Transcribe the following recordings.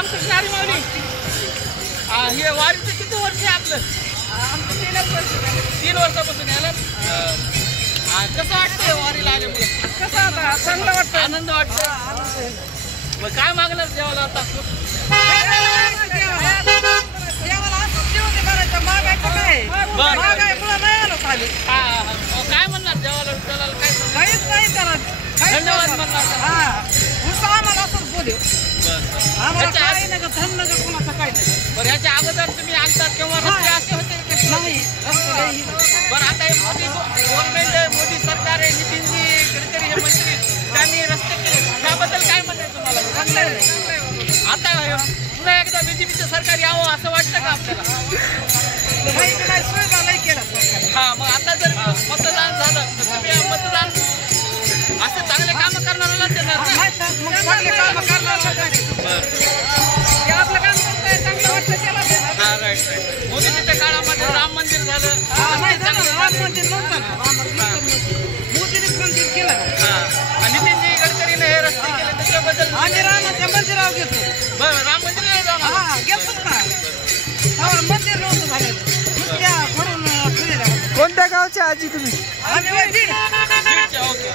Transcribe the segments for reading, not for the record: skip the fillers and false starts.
रामकृष्ण हरी माऊली, हे वारीचं किती वर्ष आहे आपलं? 3 वर्षापासून यायला. कसं वाटतंय वारीला आल्यामुळे? कसं आता चांगलं वाटतं, आनंद वाटतो. मग काय मागणार देवाला आता? काय म्हणणार देवाला विठ्ठलाला? काहीच नाही करा, धन्यवाद म्हणणार. आम्हाला असंच बोलू, आम्हाला काही नाही का धन नका कुणाचं काही नाही. बरं, ह्याच्या अगोदर तुम्ही आणतात तेव्हा रस्ते असे होते नाही रस्ते नाही. बरं, आता हे मोदी गव्हर्नमेंट आहे, मोदी सरकार आहे, नितीनजी गडकरी हे मंत्री, त्यांनी रस्ते केले, त्याबद्दल काय म्हणणं तुम्हाला? आता पुन्हा एकदा बीजेपीचं सरकार यावं असं वाटतं का आपल्याला? काही सुविधा नाही केला सरकारने. हा, मग आता जर मतदान झालं तर तुम्ही मतदान असं चांगले कामं करणाऱ्याला देणार ना? मग चांगले काम करणार आपलं काम करतोय चांगलं वाटतं त्याला देणार. हा, राईट राईट. मोदीच्या काळामध्ये राम मंदिर झालं, राम मंदिर नव्हतं ना, मोदीनेच मंदिर केलं. आणि नितीनजी गडकरीने हे रस्ते केले त्याच्याबद्दल आम्ही रामाच्या मंदिरावर गेलो. बरं, राम मंदिर जाणार. हा गेलतोच ना, तेव्हा मंदिर नव्हतं झालेलं, नुसत्या घडून फिरलेल्या. कोणत्या गावच्या आजी तुम्ही? आम्ही वैदिक. ओके.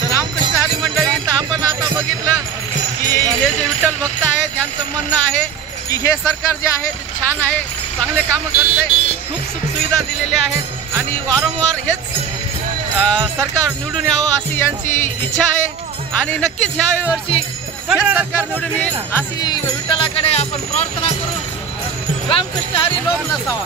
तर रामकृष्ण हरी मंडळी, तर आपण आता बघितलं की हे जे विठ्ठल भक्त आहेत यांचं म्हणणं आहे की हे सरकार जे आहे ते छान आहे, चांगले कामं करते, खूप सुखसुविधा दिलेल्या आहेत आणि वारंवार हेच सरकार निवडून यावं अशी यांची इच्छा आहे आणि नक्कीच ह्या वर्षी सरकार निवडून येईल अशी विठ्ठलाकडे आपण प्रार्थना करू. रामकृष्ण हरी लोभ नसावा.